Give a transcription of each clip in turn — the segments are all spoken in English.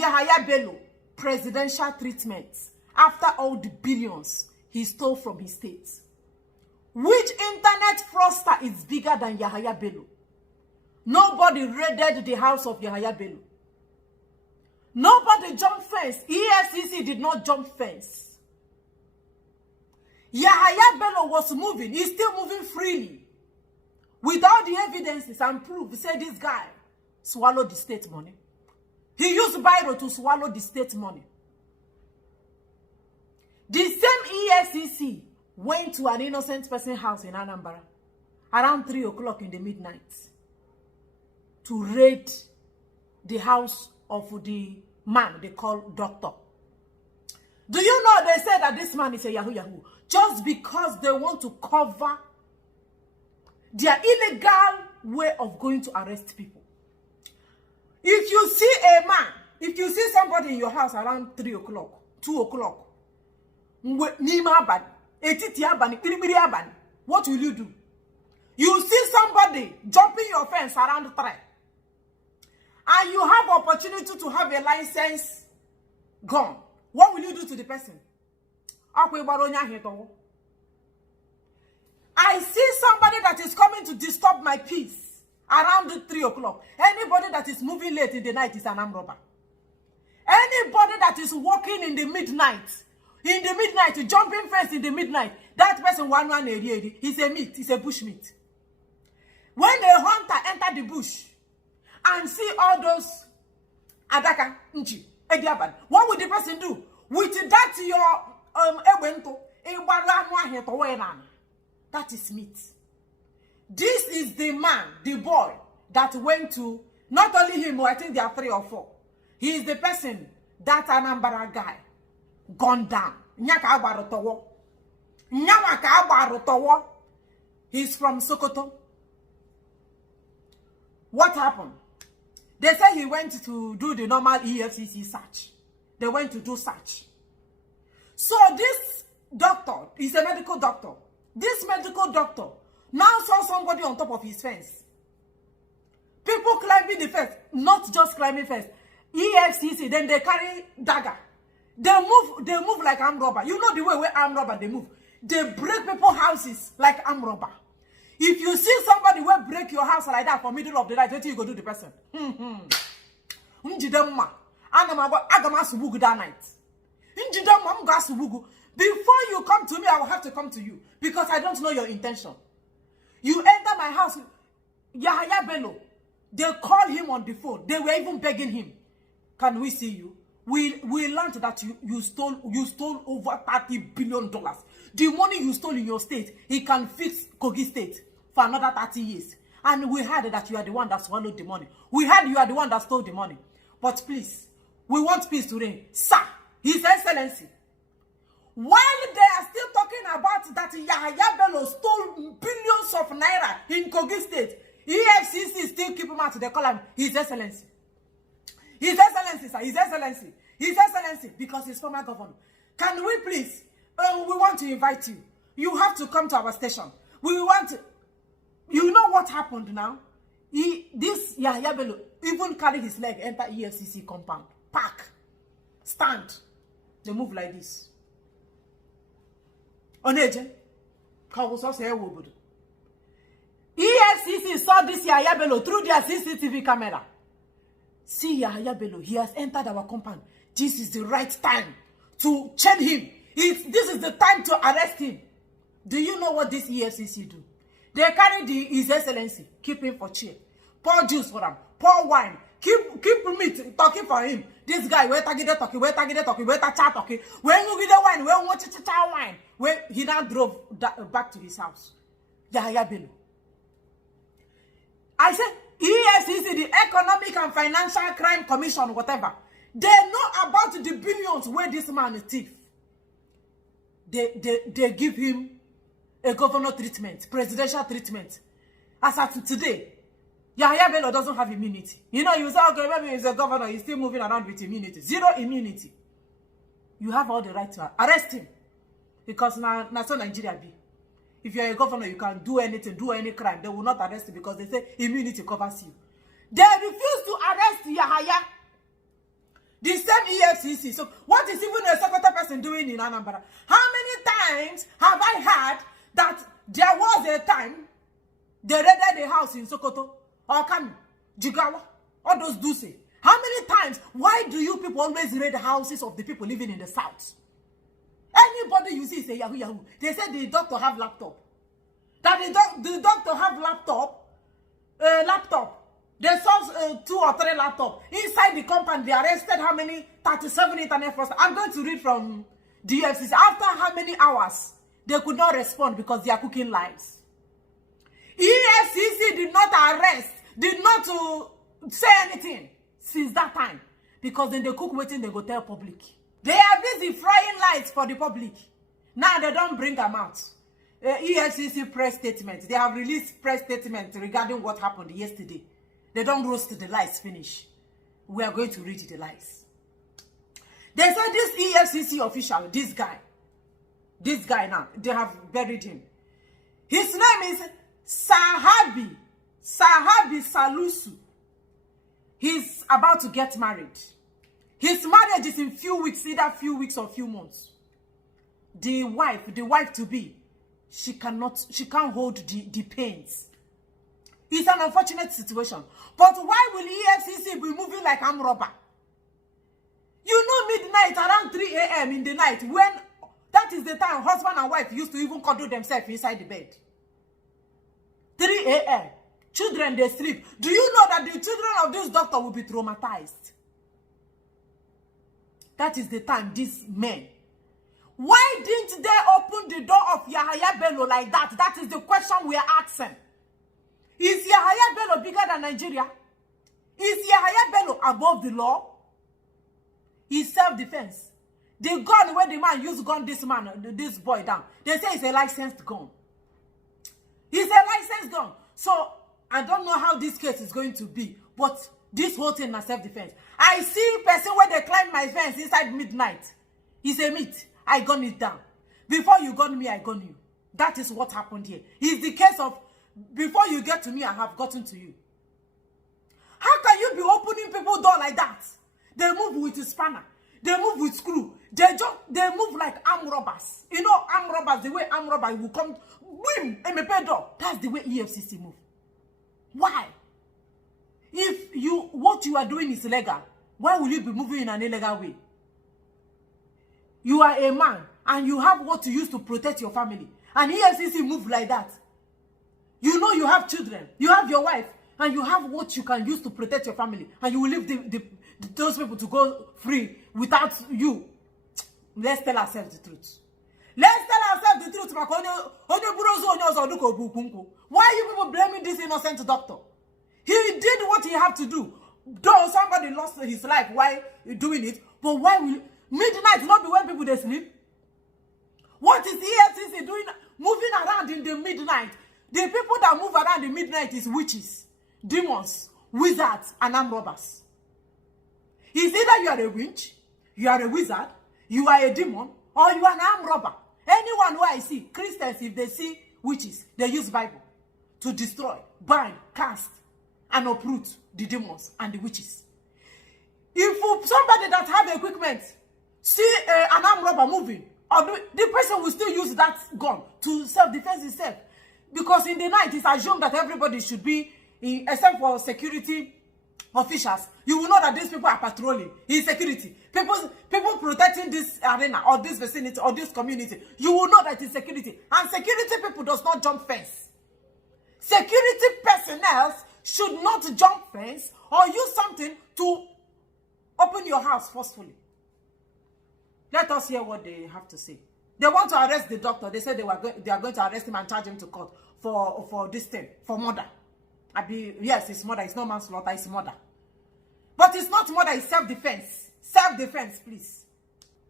Yahaya Bello presidential treatment after all the billions he stole from his state. Which internet fraudster is bigger than Yahaya Bello? Nobody raided the house of Yahaya Bello. Nobody jumped fence. EFCC did not jump fence. Yahaya Bello was moving. He's still moving freely. Without the evidences and proof, say this guy swallowed the state money. He used Biro to swallow the state money. The same EFCC went to an innocent person's house in Anambra around 3 o'clock in the midnight to raid the house of the man they call Doctor. Do you know they say that this man is a Yahoo Yahoo just because they want to cover their illegal way of going to arrest people? If you see a man, if you see somebody in your house around 3 o'clock, 2 o'clock, what will you do? You see somebody jumping your fence around 3, and you have opportunity to have a license gone. What will you do to the person? I see somebody that is coming to disturb my peace around 3 o'clock. Anybody that is moving late in the night is an armed robber. Anybody that is walking in the midnight, jumping fence in the midnight, that person he's a meat, he's a bush meat. When a hunter enter the bush and see all those adaka, what would the person do? With that your that is meat. This is the man, the boy that went to, not only him, but I think there are 3 or 4. He is the person that Anambra guy gone down. He's from Sokoto. What happened? They say he went to do the normal EFCC search. They went to do search. So this doctor is a medical doctor. This medical doctor now saw somebody on top of his fence. People climbing the fence, not just climbing fence. EFCC, then they carry dagger. They move like armed robber. You know the way where armed robber they move. They break people's houses like armed robber. If you see somebody will break your house like that for middle of the night, what you go do the person? That night. Before you come to me, I will have to come to you because I don't know your intention. You enter my house, Yahaya Bello. They call him on the phone. They were even begging him. Can we see you? We learned that you stole over $30 billion. The money you stole in your state, he can fix Kogi State for another 30 years. And we heard that you are the one that swallowed the money. We heard you are the one that stole the money. But please, we want peace to reign. Sir, His Excellency, while they are still talking about that Yahaya Bello stole billions of naira in Kogi State, EFCC still keep him out. They call him His Excellency. His Excellency, sir. His Excellency. His Excellency, because he's former governor. Can we please, we want to invite you. You have to come to our station. We want to, you know what happened now? This Yahaya Bello even carry his leg, enter EFCC compound. Park. Stand. They move like this. Oneje. EFCC saw this Yahaya Bello through their CCTV camera. See Yahaya Bello, he has entered our compound. This is the right time to chain him. This is the time to arrest him. Do you know what this EFCC do? They carry His Excellency, keep him for chair. Pour juice for him, pour wine, keep meat, talking for him. This guy, where talking, where chat talking, when you get the wine, where want cha wine, where he now drove back to his house. Yahaya Bello. I said, EFCC, the Economic and Financial Crime Commission, whatever, they know about the billions where this man is thief. They give him a governor treatment, presidential treatment. As at today, Yahaya Bello doesn't have immunity. You know, you say, okay, maybe he's a governor, he's still moving around with immunity. Zero immunity. You have all the right to arrest him. Because now so Nigeria be. If you're a governor, you can do anything, do any crime. They will not arrest you because they say immunity covers you. They refuse to arrest Yahaya. The same EFCC. So what is even a Sokoto person doing in Anambra? How many times have I heard that there was a time they raided a house in Sokoto or Kano, Jigawa, all those do say? How many times? Why do you people always raid the houses of the people living in the south? Anybody you see say yahoo. They said the doctor have laptop. That the doctor have laptop. They saw 2 or 3 laptops inside the compound. They arrested how many? 37 internet fraudsters. I'm going to read from the EFCC. After how many hours they could not respond because they are cooking lies. EFCC did not arrest, did not to say anything since that time because then they cook waiting. They go tell public. They are busy frying lies for the public. Now they don't bring them out. EFCC press statement. They have released press statement regarding what happened yesterday. They don't roast the lies finish. We are going to read the lies. They said this EFCC official, this guy now, they have buried him. His name is Sahabi Salusu. He's about to get married. His marriage is in few weeks, either few weeks or few months. The wife to be, she can't hold the pains. It's an unfortunate situation. But why will EFCC be moving like armed robber? You know, midnight, around 3 a.m. in the night, when that is the time husband and wife used to even cuddle themselves inside the bed. 3 a.m. Children, they sleep. Do you know that the children of this doctor will be traumatized? That is the time these men. Why didn't they open the door of Yahaya Bello like that? That is the question we are asking. Is Yahaya Bello bigger than Nigeria? Is Yahaya Bello above the law? It's self-defense. The gun where the man used gun this boy down. They say it's a licensed gun. It's a licensed gun. So I don't know how this case is going to be, but this whole thing is self-defense. I see person where they climb my fence inside midnight. It's a myth. I gun it down. Before you gun me, I gun you. That is what happened here. It's the case of before you get to me, I have gotten to you. How can you be opening people's door like that? They move with a spanner. They move with screw. They move like armed robbers. You know, armed robbers, the way armed robbers will come, boom, MP door. That's the way EFCC move. Why? If what you are doing is illegal, why will you be moving in an illegal way? You are a man and you have what you use to protect your family. And EFCC move like that. You know you have children, you have your wife, and you have what you can use to protect your family. And you will leave those people to go free without you. Let's tell ourselves the truth. Let's tell ourselves the truth. Why are you people blaming this innocent doctor? He did what he had to do. Though somebody lost his life while doing it, but why will midnight not be when people they sleep? What is the EFCC doing moving around in the midnight? The people that move around in midnight is witches, demons, wizards, and armed robbers. It's either you are a witch, you are a wizard, you are a demon, or you are an armed robber. Anyone who I see, Christians, if they see witches, they use Bible to destroy, bind, cast, and uproot the demons and the witches. If somebody that have equipment see an armed robber moving, or the person will still use that gun to self-defense himself. Because in the night, it's assumed that everybody should be, except for security officials. You will know that these people are patrolling in security. People protecting this arena or this vicinity or this community. You will know that it's security. And security people does not jump fence. Security personnel should not jump fence or use something to open your house forcefully. Let us hear what they have to say. They want to arrest the doctor. They said they are going to arrest him and charge him to court for this thing, for murder. Yes, it's murder. It's not manslaughter. It's murder. But it's not murder. It's self-defense. Self-defense, please.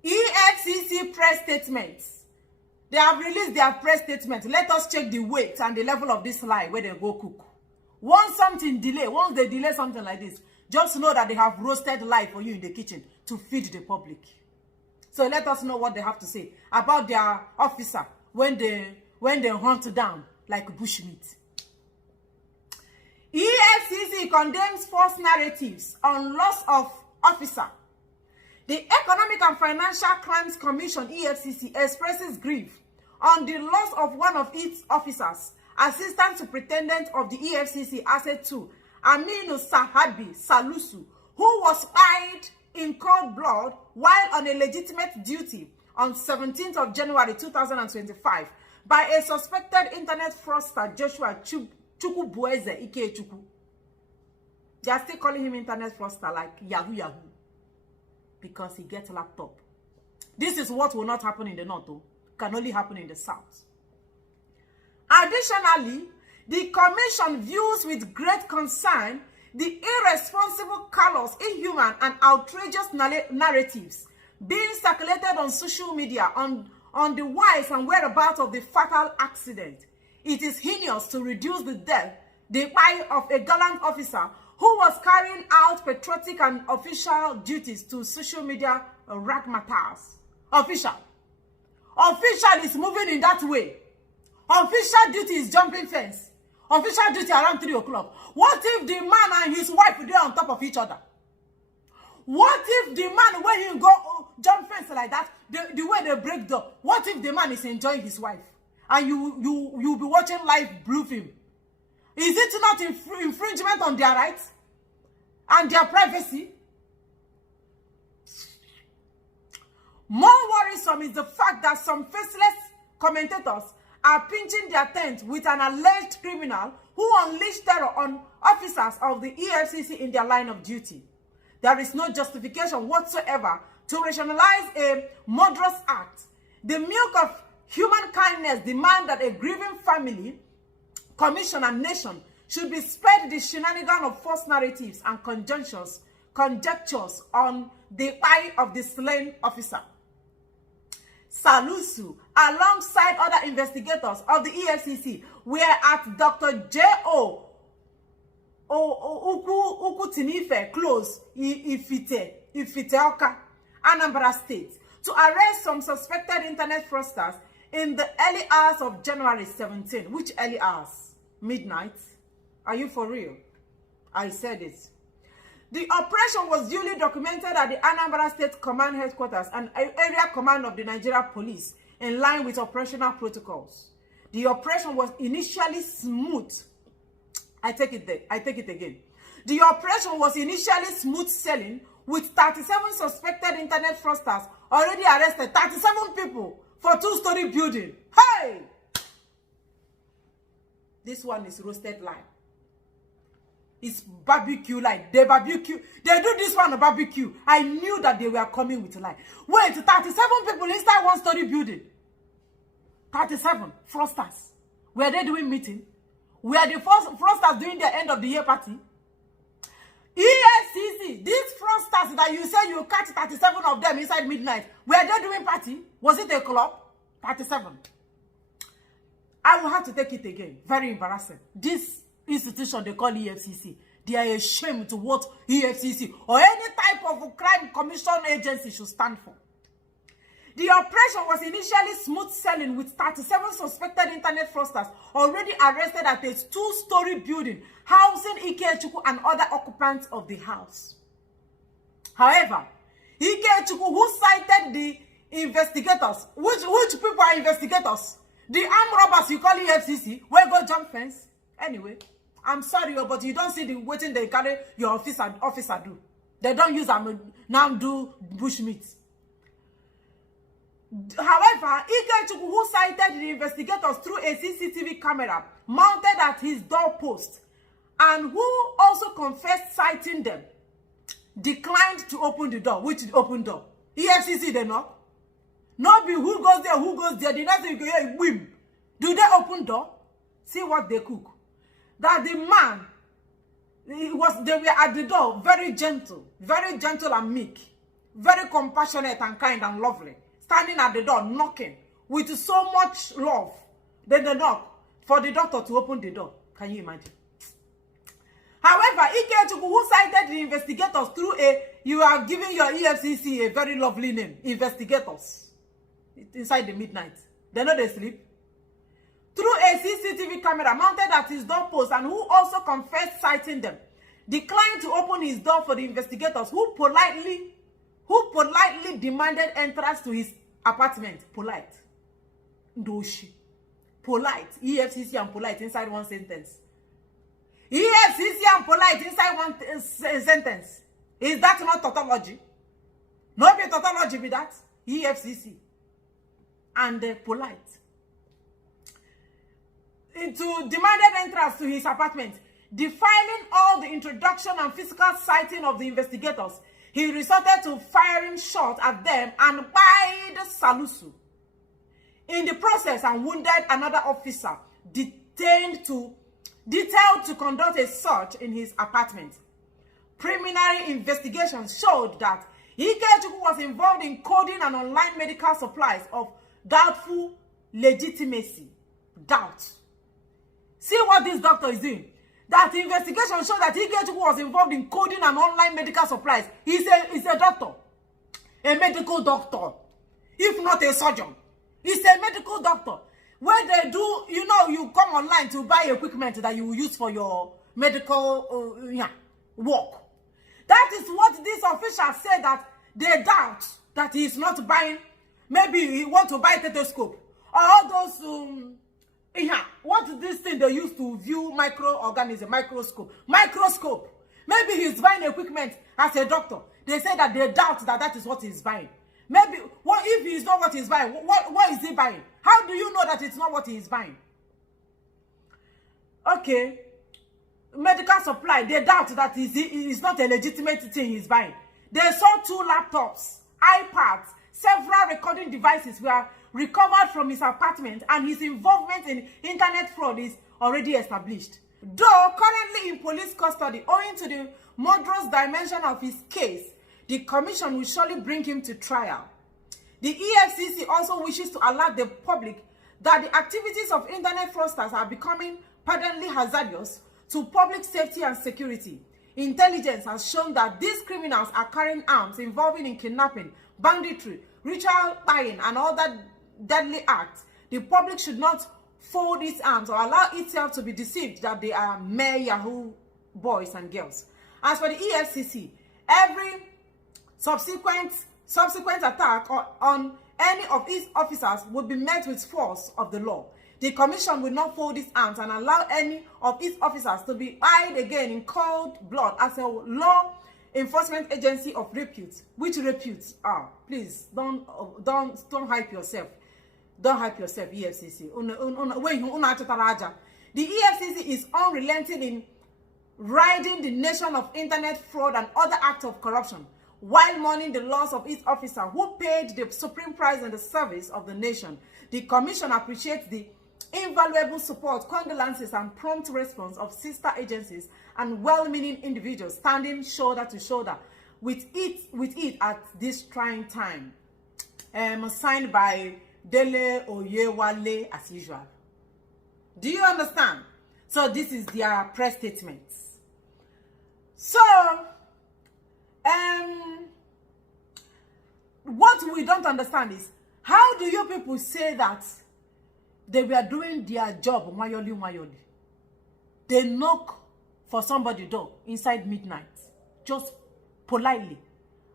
EFCC press statements. They have released their press statement. Let us check the weight and the level of this lie where they go cook. Once something delay, once they delay something like this, just know that they have roasted lie for you in the kitchen to feed the public. So let us know what they have to say about their officer when they hunt down like bushmeat. EFCC condemns false narratives on loss of officer The Economic and Financial Crimes Commission, EFCC, expresses grief on the loss of one of its officers, Assistant Superintendent of the EFCC, Asset 2, Aminu Sahabi Salusu, who was spied in cold blood while on a legitimate duty on 17th of January 2025 by a suspected internet fraudster, Joshua Chukwubueze Ikechukwu. They are still calling him internet fraudster like Yahoo, because he gets a laptop. This is what will not happen in the north, though. Can only happen in the south. Additionally, the commission views with great concern the irresponsible, callous, inhuman, and outrageous narratives being circulated on social media on the whys and whereabouts of the fatal accident. It is heinous to reduce the death of a gallant officer who was carrying out patriotic and official duties to social media razzmatazz. Official is moving in that way. Official duty is jumping fence. Official duty around 3 o'clock. What if the man and his wife are on top of each other? What if the man, when he go jump fence like that, the way they break door, what if the man is enjoying his wife? And you'll be watching live briefing? Is it not infringement on their rights and their privacy? More worrisome is the fact that some faceless commentators are pinching their tent with an alleged criminal who unleashed terror on officers of the EFCC in their line of duty. There is no justification whatsoever to rationalize a murderous act. The milk of human kindness demands that a grieving family, commission, and nation should be spared the shenanigans of false narratives and conjectures on the eye of the slain officer. Salusu, alongside other investigators of the EFCC, were at Dr. J.O. Ukutinife Close, Ifiteoka, Anambra State, to arrest some suspected internet fraudsters in the early hours of January 17. Which early hours? Midnight? Are you for real? I said it. The operation was duly documented at the Anambra State Command Headquarters and Area Command of the Nigeria Police in line with operational protocols. The operation was initially smooth. I take it again. The operation was initially smooth sailing with 37 suspected internet fraudsters already arrested. 37 people for 2-story building. Hey! This one is roasted lie. It's barbecue lie. They barbecue. They do this one on barbecue. I knew that they were coming with a lie. Wait, 37 people inside 1-story building. 37 fraudsters. Were they doing meeting? Were the fraudsters doing their end of the year party? EFCC, these fraudsters that you say you catch 37 of them inside midnight, were they doing party? Was it a club? 37. I will have to take it again. Very embarrassing. This institution they call EFCC, they are ashamed to what EFCC or any type of crime commission agency should stand for. The operation was initially smooth sailing with 37 suspected internet fraudsters already arrested at a 2-story building housing Ikechukwu and other occupants of the house. However, Ikechukwu, who cited the investigators, which people are investigators? The armed robbers you call EFCC, where go jump fence? Anyway, I'm sorry, but you don't see the waiting they carry your officer do. They don't use them now do bushmeat. However, Ikechukwu, who cited the investigators through a CCTV camera mounted at his doorpost and who also confessed citing them, declined to open the door. Which open door? EFCC, they knock. Not be who goes there, who goes there. The next thing you hear, whim. Do they open door? See what they cook. That the man, they were at the door, very gentle and meek, very compassionate and kind and lovely, standing at the door, knocking with so much love. Then they knock for the doctor to open the door. Can you imagine? However, Ikechukwu, who cited the investigators through you are giving your EFCC a very lovely name, investigators, inside the midnight. They know they sleep. Through a CCTV camera mounted at his doorpost and who also confessed citing them, declined to open his door for the investigators who politely who politely demanded entrance to his apartment. Polite. Ndoshi. Polite. EFCC and polite inside one sentence. EFCC and polite inside one sentence. Is that not tautology? No be tautology be that. EFCC and polite. To demanded entrance to his apartment, defiling all the introduction and physical sighting of the investigators, he resorted to firing shots at them and by Salusu. In the process, and wounded another officer detailed to conduct a search in his apartment. Preliminary investigations showed that Ikechukwu was involved in coding and online medical supplies of doubtful legitimacy. Doubt. See what this doctor is doing. That investigation showed that Ikechukwu was involved in coding and online medical supplies. He's a doctor. A medical doctor. If not a surgeon. He's a medical doctor. Where they do, you know, you come online to buy equipment that you will use for your medical work. That is what this official said, that they doubt that he is not buying. Maybe he want to buy a stethoscope. Or all those, what is this thing they use to view microorganism, microscope. Maybe he's buying equipment as a doctor. They say that they doubt that that is what he's buying. Maybe, what if it's not what he's buying? What is he buying? How do you know that it's not what he is buying? Okay. Medical supply, they doubt that it's not a legitimate thing he's buying. They saw 2 laptops, iPads, several recording devices were recovered from his apartment, and his involvement in internet fraud is already established. Though currently in police custody, owing to the murderous dimension of his case, the commission will surely bring him to trial. The EFCC also wishes to alert the public that the activities of internet fraudsters are becoming patently hazardous to public safety and security. Intelligence has shown that these criminals are carrying arms involving in kidnapping, banditry, ritual buying, and other deadly acts. The public should not fold its arms or allow itself to be deceived that they are mere Yahoo boys and girls. As for the EFCC, every subsequent attack on any of its officers will be met with force of the law. The commission will not fold its arms and allow any of its officers to be eyed again in cold blood as a law enforcement agency of repute. Which reputes are? Please don't hype yourself. Don't hype yourself, EFCC. The EFCC is unrelenting in ridding the nation of internet fraud and other acts of corruption, while mourning the loss of its officer who paid the supreme price in the service of the nation. The commission appreciates the invaluable support, condolences, and prompt response of sister agencies and well-meaning individuals standing shoulder to shoulder with it at this trying time. Signed by Dele Oyewale as usual. Do you understand? So this is their press statements. So, what we don't understand is, how do you people say that they were doing their job mayoli? They knock for somebody's door inside midnight, just politely,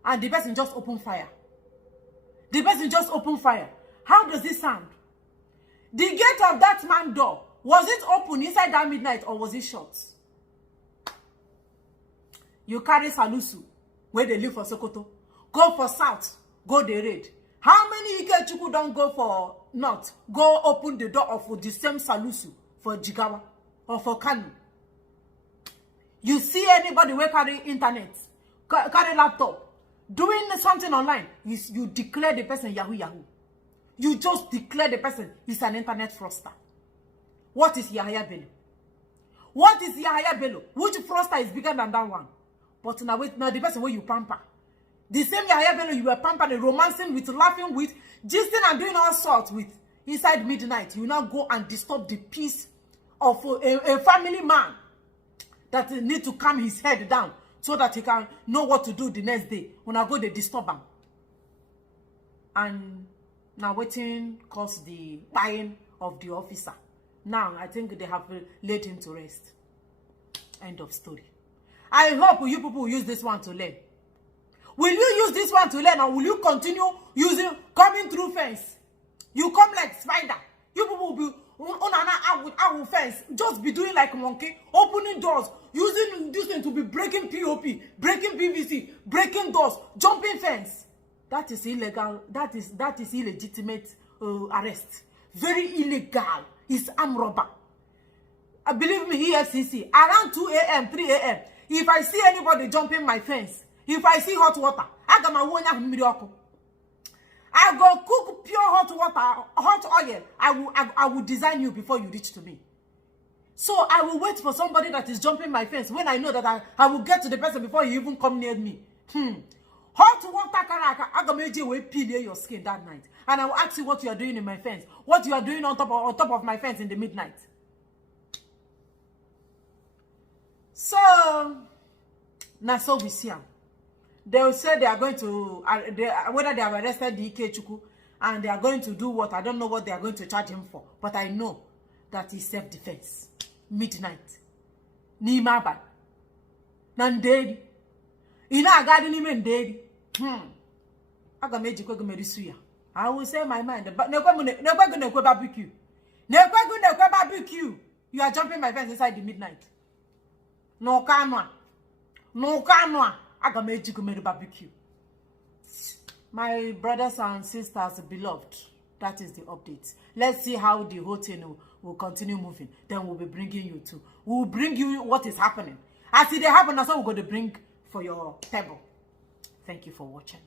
and the person just open fire. How does this sound? The gate of that man's door, was it open inside that midnight or was it shut? You carry Salusu, where they live for Sokoto. Go for south, go the raid. How many Ikechukwu don't go for north? Go open the door of the same Salusu for Jigawa or for Kanu. You see anybody who carry internet, carry laptop, doing something online, you declare the person Yahoo. You just declare the person is an internet fraudster. What is Yahaya Bello? Which fraudster is bigger than that one? But now the person where you pamper. The same Yahaya Bello you were pampering, romancing with, laughing with, gisting and doing all sorts with. Inside midnight, you now go and disturb the peace of a family man that need to calm his head down so that he can know what to do the next day. When I go, they disturb him. And now waiting cause the buying of the officer. Now, I think they have laid him to rest. End of story. I hope you people use this one to learn. Will you use this one to learn, or will you continue coming through fence? You come like spider. You people will be I will fence. Just be doing like monkey, opening doors, using this thing to be breaking POP, breaking PVC, breaking doors, jumping fence. That is illegal. That is illegitimate arrest. Very illegal. It's armed robber. Believe me, EFCC, around 2 a.m., 3 a.m., if I see anybody jumping my fence, if I see hot water, I go cook pure hot water, hot oil. I will design you before you reach to me. So I will wait for somebody that is jumping my fence when I know that I will get to the person before you even come near me. Hot water, I go make you peel your skin that night. And I will ask you what you are doing in my fence. What you are doing on top of my fence in the midnight. So, now so we see them. They will say they are going to, whether they have arrested the Ikechukwu, and they are going to do what, I don't know what they are going to charge him for. But I know that is self-defense. Midnight. Nimaba. Nandedi. Ina agadi ni mendedi. Agameji kwego merisuya. I will say my mind. But nekwe barbecue. Nekwe barbecue. You are jumping my fence inside the midnight. No kanwa. No kanwa. Agameji kwego barbecue. My brothers and sisters, beloved, that is the update. Let's see how the whole thing will continue moving. Then we'll be bringing you to. We'll bring you what is happening. As it happens, that's what we're going to bring for your table. Thank you for watching.